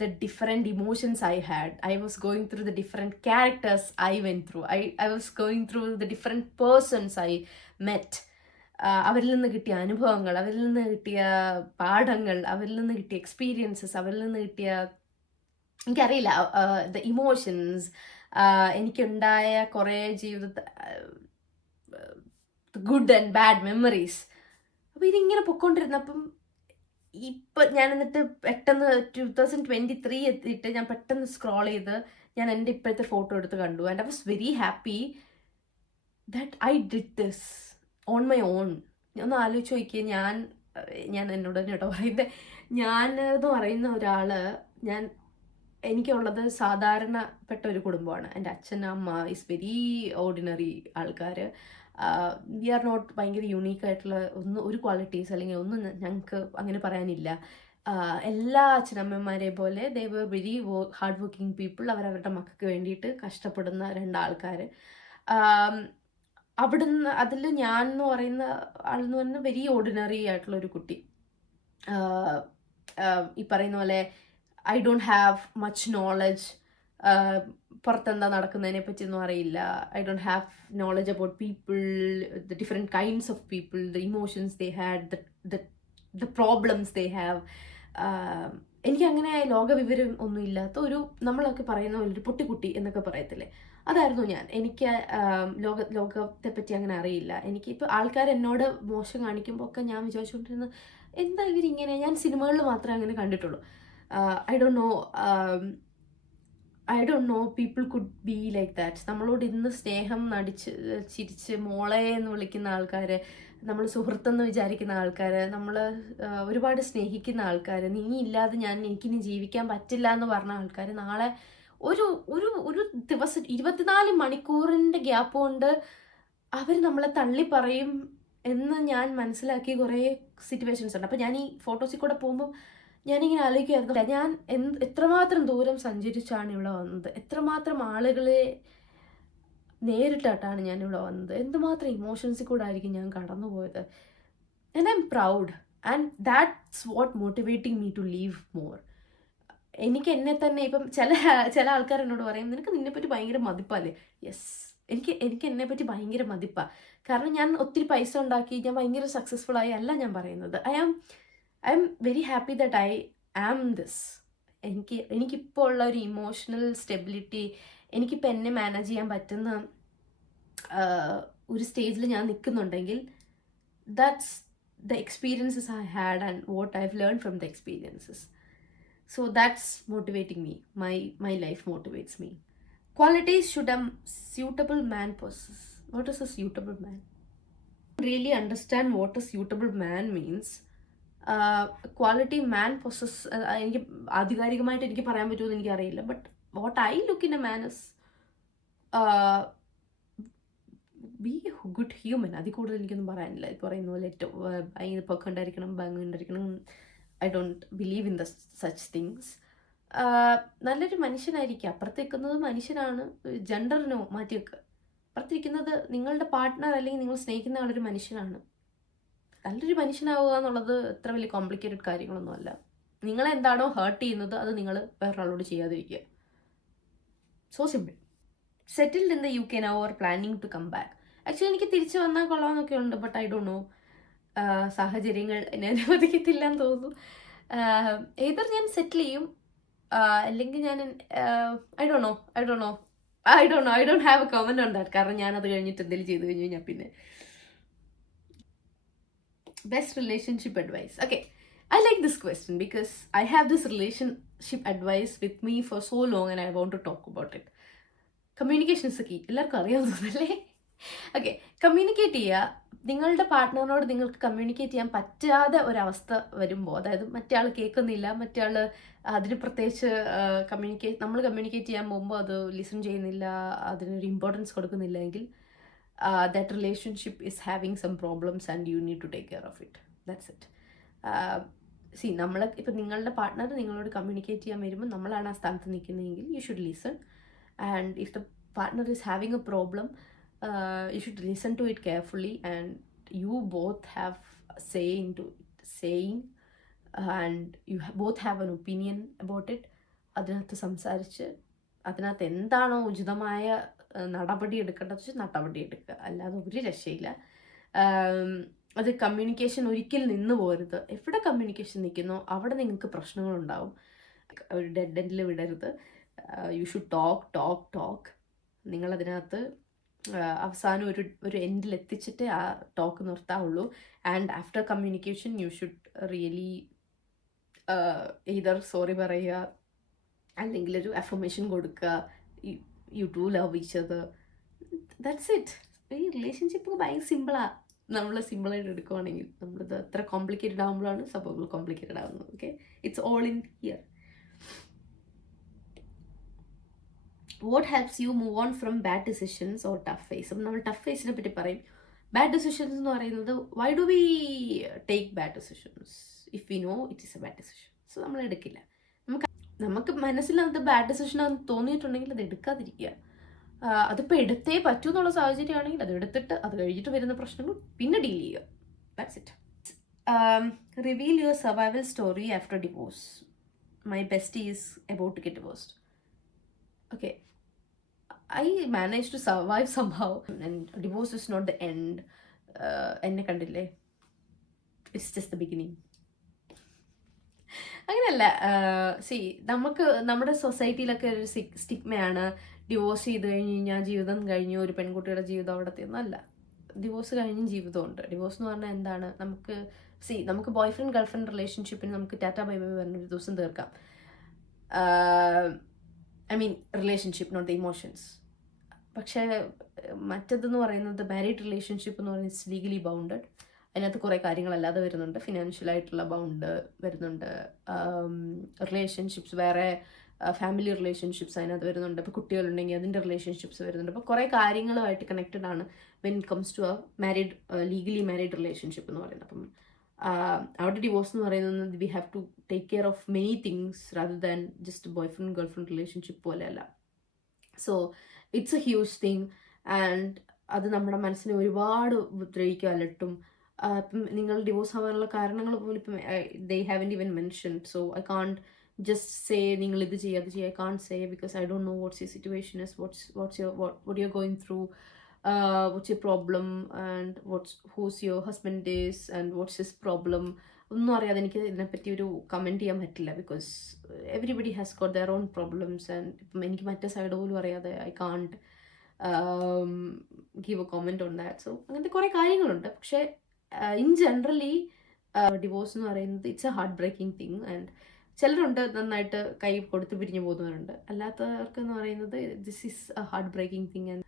the different emotions I had. I was going through the different characters I went through. I was going through the different persons I met. അവരിൽ നിന്ന് കിട്ടിയ അനുഭവങ്ങൾ, അവരിൽ നിന്ന് കിട്ടിയ പാഠങ്ങൾ, അവരിൽ നിന്ന് കിട്ടിയ എക്സ്പീരിയൻസസ്, അവരിൽ നിന്ന് കിട്ടിയ എനിക്കറിയില്ല ദ ഇമോഷൻസ്, എനിക്കുണ്ടായ കുറേ ജീവിതത്തിൽ ഗുഡ് ആൻഡ് ബാഡ് മെമ്മറീസ്. അപ്പോൾ ഇതിങ്ങനെ പൊയ്ക്കൊണ്ടിരുന്നപ്പം ഇപ്പം ഞാൻ എന്നിട്ട് പെട്ടെന്ന് 2023 എത്തിയിട്ട് ഞാൻ പെട്ടെന്ന് സ്ക്രോൾ ചെയ്ത് ഞാൻ എൻ്റെ ഇപ്പോഴത്തെ ഫോട്ടോ എടുത്ത് കണ്ടു. And I was very happy that I did this on my on. ഒന്ന് ആലോചിച്ച് നോക്കിയേ, ഞാൻ എന്നോട് തന്നെ കേട്ടോ പറയുന്നത്, ഞാൻ എന്ന് പറയുന്ന ഒരാൾ, എനിക്കുള്ളത് സാധാരണപ്പെട്ട ഒരു കുടുംബമാണ്. എൻ്റെ അച്ഛൻ അമ്മ ഈസ് വെരി ഓർഡിനറി ആൾക്കാർ. വി ആർ നോട്ട് ഭയങ്കര യുണീക്കായിട്ടുള്ള ഒരു ക്വാളിറ്റീസ് അല്ലെങ്കിൽ ഒന്നും ഞങ്ങൾക്ക് അങ്ങനെ പറയാനില്ല. എല്ലാ അച്ഛനമ്മമാരെ പോലെ they were very hard working people. അവരവരുടെ മക്കൾക്ക് വേണ്ടിയിട്ട് കഷ്ടപ്പെടുന്ന രണ്ടാൾക്കാർ. അവിടുന്ന് അതിൽ ഞാൻ എന്ന് പറയുന്ന ആളെന്ന് പറഞ്ഞാൽ വെരി ഓർഡിനറി ആയിട്ടുള്ള ഒരു കുട്ടി. ഈ പറയുന്ന പോലെ I don't have much knowledge. പുറത്തെന്താ നടക്കുന്നതിനെ പറ്റിയൊന്നും അറിയില്ല. I don't have knowledge about people, the different kinds of people, the emotions they had, the problems they have. എനിക്കങ്ങനെ ലോകവിവരം ഒന്നും ഇല്ലാത്ത ഒരു, നമ്മളൊക്കെ പറയുന്ന പോലെ ഒരു പൊട്ടിക്കുട്ടി എന്നൊക്കെ പറയത്തില്ലേ, അതായിരുന്നു ഞാൻ. എനിക്ക് ലോകത്തെ പറ്റി അങ്ങനെ അറിയില്ല. എനിക്കിപ്പോൾ ആൾക്കാർ എന്നോട് മോശം കാണിക്കുമ്പോൾ ഒക്കെ ഞാൻ വിചാരിച്ചുകൊണ്ടിരുന്നത് എന്താ ഇവരിങ്ങനെ, ഞാൻ സിനിമകളിൽ മാത്രമേ അങ്ങനെ കണ്ടിട്ടുള്ളൂ. I don't no people could be like that. നമ്മളോട് ഇന്ന് സ്നേഹം നടിച്ച് ചിരിച്ച് മോളെ എന്ന് വിളിക്കുന്ന ആൾക്കാർ, നമ്മൾ സുഹൃത്തെന്ന് വിചാരിക്കുന്ന ആൾക്കാർ, നമ്മൾ ഒരുപാട് സ്നേഹിക്കുന്ന ആൾക്കാർ, നീ ഇല്ലാതെ എനിക്കിനി ജീവിക്കാൻ പറ്റില്ല എന്ന് പറഞ്ഞ ആൾക്കാർ, നാളെ ഒരു ഒരു ഒരു ദിവസം 24 മണിക്കൂറിൻ്റെ ഗ്യാപ്പ് കൊണ്ട് അവർ നമ്മളെ തള്ളി പറയും എന്ന് ഞാൻ മനസ്സിലാക്കിയ കുറേ സിറ്റുവേഷൻസ് ഉണ്ട്. അപ്പോൾ ഞാൻ ഈ ഫോട്ടോസിൽ കൂടെ പോകുമ്പോൾ ഞാനിങ്ങനെ ആലോചിക്കുമായിരുന്നു, ഞാൻ എത്രമാത്രം ദൂരം സഞ്ചരിച്ചാണ് ഇവിടെ വന്നത്, എത്രമാത്രം ആളുകളെ നേരിട്ടാണ് ഞാൻ ഇവിടെ വന്നത്, എന്തുമാത്രം ഇമോഷൻസിൽ കൂടെ ആയിരിക്കും ഞാൻ കടന്നു പോയത്. And I am proud and that's what motivating me to live more. എനിക്ക് എന്നെ തന്നെ ഇപ്പം ചില ആൾക്കാർ എന്നോട് പറയും, നിനക്ക് നിന്നെപ്പറ്റി ഭയങ്കര മതിപ്പല്ലേ. യെസ്, എനിക്ക് എന്നെപ്പറ്റി ഭയങ്കര മതിപ്പാണ്. കാരണം ഞാൻ ഒത്തിരി പൈസ ഉണ്ടാക്കി ഞാൻ ഭയങ്കര സക്സസ്ഫുൾ ആയി അല്ല ഞാൻ പറയുന്നത്. I am very happy that I am this. എനിക്കിപ്പോൾ ഉള്ള ഒരു ഇമോഷണൽ സ്റ്റെബിലിറ്റി, എനിക്കിപ്പോൾ എന്നെ മാനേജ് ചെയ്യാൻ പറ്റുന്ന ഒരു സ്റ്റേജിൽ ഞാൻ നിൽക്കുന്നുണ്ടെങ്കിൽ that's the experiences I had and what I have learn from the experiences. So that's motivating me. My life motivates me. Qualities should a suitable man possess. What is a suitable man? I really understand what a suitable man means. Quality man possess, എനിക്ക് ആധികാരികമായിട്ട് എനിക്ക് പറയാൻ പറ്റുമെന്ന് എനിക്കറിയില്ല. But what I look in a man is B A good human. അതിൽ കൂടുതൽ എനിക്കൊന്നും പറയാനില്ല. പറയുന്ന പോലെ ഏറ്റവും അതിന് പൊക്കം ഉണ്ടായിരിക്കണം, ഭംഗി ഉണ്ടായിരിക്കണം. I don't believe in such things. നല്ലൊരു മനുഷ്യനായിരിക്കുക. അപ്പുറത്തേക്കുന്നത് മനുഷ്യനാണ്, ജെൻഡറിനോ മാറ്റി വെക്കുക. അപ്പുറത്തിരിക്കുന്നത് നിങ്ങളുടെ പാർട്ട്ണർ അല്ലെങ്കിൽ നിങ്ങൾ സ്നേഹിക്കുന്ന ആളൊരു മനുഷ്യനാണ്. നല്ലൊരു മനുഷ്യനാവുക എന്നുള്ളത് അത്ര വലിയ കോംപ്ലിക്കേറ്റഡ് കാര്യങ്ങളൊന്നുമല്ല. നിങ്ങളെന്താണോ ഹേർട്ട് ചെയ്യുന്നത് അത് നിങ്ങൾ വേറൊരാളോട് ചെയ്യാതിരിക്കുക. So simple. Settled in the UK now or planning to come back. Actually എനിക്ക് തിരിച്ചു വന്നാൽ കൊള്ളാമെന്നൊക്കെ ഉണ്ട്. ബട്ട് ഐ ഡോണ്ട് നോ, സാഹചര്യങ്ങൾ എന്നെ അനുവദിക്കത്തില്ല എന്ന് തോന്നുന്നു. ഏതർ ഞാൻ സെറ്റിൽ ചെയ്യും അല്ലെങ്കിൽ ഞാൻ I don't have a comment on that. കാരണം ഞാൻ അത് കഴിഞ്ഞിട്ട് എന്തെങ്കിലും ചെയ്ത് കഴിഞ്ഞു കഴിഞ്ഞാൽ പിന്നെ best relationship advice. Okay, I like this question because I have this relationship advice with me for so long and I want to talk about it. Communications ഒക്കെ എല്ലാവർക്കും അറിയാവുന്നതല്ലേ. ഓക്കെ, കമ്മ്യൂണിക്കേറ്റ് ചെയ്യുക. നിങ്ങളുടെ പാർട്ട്ണറിനോട് നിങ്ങൾക്ക് കമ്മ്യൂണിക്കേറ്റ് ചെയ്യാൻ പറ്റാതെ ഒരവസ്ഥ വരുമ്പോൾ, അതായത് മറ്റേ ആൾ കേൾക്കുന്നില്ല, മറ്റേ ആൾ അതിന് പ്രത്യേകിച്ച് നമ്മൾ കമ്മ്യൂണിക്കേറ്റ് ചെയ്യാൻ പോകുമ്പോൾ അത് ലിസൺ ചെയ്യുന്നില്ല, അതിനൊരു ഇമ്പോർട്ടൻസ് കൊടുക്കുന്നില്ലെങ്കിൽ that relationship is having some problems and you need to take care of it. That's it. ഇപ്പം നിങ്ങളുടെ പാർട്ട്ണർ നിങ്ങളോട് കമ്മ്യൂണിക്കേറ്റ് ചെയ്യാൻ വരുമ്പോൾ നമ്മളാണ് ആ സ്ഥാനത്ത് നിൽക്കുന്നതെങ്കിൽ you should listen. And if the partner is having a problem, you should listen to it carefully and you both have saying and you both have an opinion about it. അതിനകത്ത് സംസാരിച്ച് അതിനകത്ത് എന്താണോ ഉചിതമായ നടപടി എടുക്കേണ്ടത് വെച്ചാൽ നടപടി എടുക്കുക. അല്ലാതെ ഒരു രക്ഷയില്ല. അത് കമ്മ്യൂണിക്കേഷൻ ഒരിക്കൽ നിന്ന് പോരുത്. എവിടെ കമ്മ്യൂണിക്കേഷൻ നിൽക്കുന്നോ അവിടെ നിങ്ങൾക്ക് പ്രശ്നങ്ങളുണ്ടാവും. ഒരു ഡെഡ് എൻഡിൽ വിടരുത്. You should talk. നിങ്ങളതിനകത്ത് അവസാനം ഒരു എൻഡിൽ എത്തിച്ചിട്ട് ആ ടോക്ക് നിർത്താവുള്ളൂ. And after communication you should really either sorry പറയുക, അല്ലെങ്കിൽ ഒരു അഫർമേഷൻ കൊടുക്കുക, you do love each other, that's it. ഈ റിലേഷൻഷിപ്പ് ഭയങ്കര സിമ്പിളാണ്. നമ്മൾ സിമ്പിളായിട്ട് എടുക്കുവാണെങ്കിൽ. നമ്മളിത് അത്ര കോംപ്ലിക്കേറ്റഡ് ആകുമ്പോഴാണ് സംഭവങ്ങൾ കോംപ്ലിക്കേറ്റഡ് ആകുന്നത്. Okay, it's all in here. What helps you move on from bad decisions or tough phase? അപ്പം നമ്മൾ ടഫ് ഫേസിനെ പറ്റി പറയും. ബാഡ് ഡിസിഷൻസ് എന്ന് പറയുന്നത്, why do we take bad decisions if we know it is A bad decision? So നമ്മൾ എടുക്കില്ല. നമുക്ക് മനസ്സിലത് bad decision ആണെന്ന് തോന്നിയിട്ടുണ്ടെങ്കിൽ അത് എടുക്കാതിരിക്കുക. അതിപ്പോൾ എടുത്തേ പറ്റൂ എന്നുള്ള സാഹചര്യമാണെങ്കിൽ അത് എടുത്തിട്ട് അത് കഴിഞ്ഞിട്ട് വരുന്ന പ്രശ്നങ്ങൾ പിന്നെ ഡീൽ ചെയ്യുക. That's it. Reveal your survival story after divorce. My bestie is about to get divorced. Okay, I managed to survive somehow, and divorce is not the end. എന്നെ കണ്ടില്ലേ, ഇറ്റ്സ് ജസ്റ്റ് ദ ബിഗിനിങ്. അങ്ങനെയല്ല. നമുക്ക് നമ്മുടെ സൊസൈറ്റിയിലൊക്കെ ഒരു സ്റ്റിഗ്മയാണ്, divorce ചെയ്ത് കഴിഞ്ഞാൽ ജീവിതം കഴിഞ്ഞു, ഒരു പെൺകുട്ടിയുടെ ജീവിതം അവിടെ തീർന്നല്ല. ഡിവോഴ്സ് കഴിഞ്ഞും ജീവിതമുണ്ട്. ഡിവോഴ്സ് എന്ന് പറഞ്ഞാൽ എന്താണ്? നമുക്ക് ബോയ് ഫ്രണ്ട് ഗേൾ ഫ്രണ്ട് റിലേഷൻഷിപ്പിന് നമുക്ക് ടാറ്റാ ബൈ ബൈ പറഞ്ഞ ഒരു ദിവസം തീർക്കാം. I mean relationship, not the emotions. പക്ഷേ മറ്റേതെന്ന് പറയുന്നത് മാരീഡ് റിലേഷൻഷിപ്പ് എന്ന് പറയുന്നത് ഇറ്റ്സ് ലീഗലി ബൗണ്ടഡ്. അതിനകത്ത് കുറേ കാര്യങ്ങളല്ലാതെ വരുന്നുണ്ട്. ഫിനാൻഷ്യലായിട്ടുള്ള ബൗണ്ട് വരുന്നുണ്ട്, റിലേഷൻഷിപ്സ് വേറെ, ഫാമിലി റിലേഷൻഷിപ്സ് അതിനകത്ത് വരുന്നുണ്ട്. ഇപ്പോൾ കുട്ടികളുണ്ടെങ്കിൽ അതിൻ്റെ റിലേഷൻഷിപ്സ് വരുന്നുണ്ട്. അപ്പോൾ കുറേ കാര്യങ്ങളുമായിട്ട് കണക്റ്റഡ് ആണ് when it comes to married, legally married relationship എന്ന് പറയുന്നത്. അപ്പം അവിടെ ഡിവോഴ്സ് എന്ന് പറയുന്നത് we have to take care of many things rather than just boy friend girl friend relationship പോലെയല്ല. So it's a huge thing. And അത് നമ്മുടെ മനസ്സിനെ ഒരുപാട് ഉപദ്രവിക്കും, അലട്ടും. ഇപ്പം നിങ്ങൾ ഡിവോഴ്സ് ആവാനുള്ള കാരണങ്ങൾ പോലും ഇപ്പം they haven't even mentioned. So I can't just say നിങ്ങൾ ഇത് ചെയ്യുക അത് ചെയ്യുക. I can't say because I don't know what's your situation is, what you're going through, what's your problem, and who's your husband is, and what's his problem. ഒന്നും അറിയാതെ എനിക്ക് ഇതിനെപ്പറ്റി ഒരു കമൻറ്റ് ചെയ്യാൻ പറ്റില്ല. Because everybody has got their own problems. And ഇപ്പം എനിക്ക് മറ്റേ സൈഡ് പോലും അറിയാതെ I can't give a comment on that. So അങ്ങനത്തെ കുറേ കാര്യങ്ങളുണ്ട്. പക്ഷേ ഇൻ ജനറലി ഡിവോഴ്സ് എന്ന് പറയുന്നത് it's a heart breaking thing. And ചിലരുണ്ട് നന്നായിട്ട് കൈ കൊടുത്ത് പിരിഞ്ഞു പോകുന്നവരുണ്ട്. അല്ലാത്തവർക്കെന്ന് പറയുന്നത് this is a heart breaking thing. And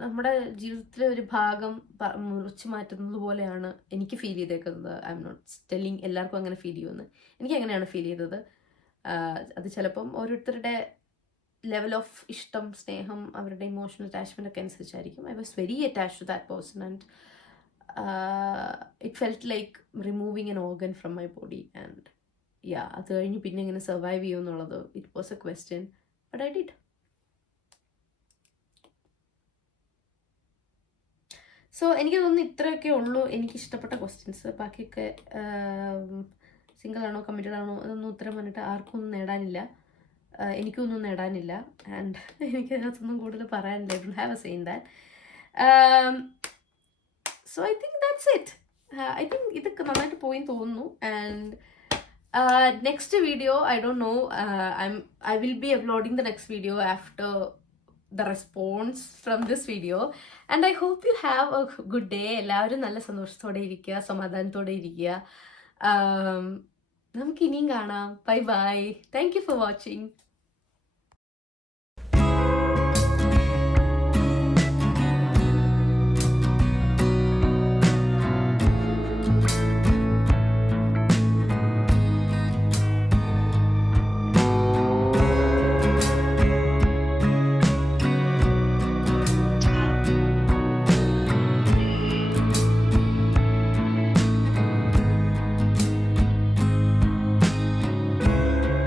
നമ്മുടെ ജീവിതത്തിലെ ഒരു ഭാഗം മുറിച്ച് മാറ്റുന്നത് പോലെയാണ് എനിക്ക് ഫീൽ ചെയ്തേക്കുന്നത്. ഐ എം നോട്ട് ടെല്ലിങ് എല്ലാവർക്കും അങ്ങനെ ഫീൽ ചെയ്യുമെന്ന്. എനിക്ക് അങ്ങനെയാണ് ഫീൽ ചെയ്തത്. അത് ചിലപ്പം ഓരോരുത്തരുടെ ലെവൽ ഓഫ് ഇഷ്ടം, സ്നേഹം, അവരുടെ ഇമോഷണൽ അറ്റാച്ച്മെൻ്റ് ഒക്കെ അനുസരിച്ചായിരിക്കും. I was very attached to that person and it felt like removing an organ from my body. And അത് കഴിഞ്ഞ് പിന്നെ എങ്ങനെ സർവൈവ് ചെയ്യുമെന്നുള്ളത് it was a question, but I did. So എനിക്ക് തോന്നുന്നു ഇത്രയൊക്കെ ഉള്ളൂ എനിക്കിഷ്ടപ്പെട്ട ക്വസ്റ്റ്യൻസ്. ബാക്കിയൊക്കെ സിംഗിൾ ആണോ കമ്മിറ്റഡ് ആണോ അതൊന്നും ഉത്തരം പറഞ്ഞിട്ട് ആർക്കും ഒന്നും നേടാനില്ല, എനിക്കൊന്നും നേടാനില്ല. ആൻഡ് എനിക്കതിനകത്തൊന്നും കൂടുതൽ പറയാനില്ല. I don't have A say in that. So I think that's it. I think ഇതൊക്കെ നന്നായിട്ട് പോയി തോന്നുന്നു. And next video I don't no, I will be uploading the next video after the response from this video, and I hope you have a good day. എല്ലാവരും നല്ല സന്തോഷത്തോടെ ഇരിക്കുക, സമാധാനത്തോടെ ഇരിക്കുക. നമുക്ക് ഇനിയും കാണാം. Bye bye. Thank you for watching.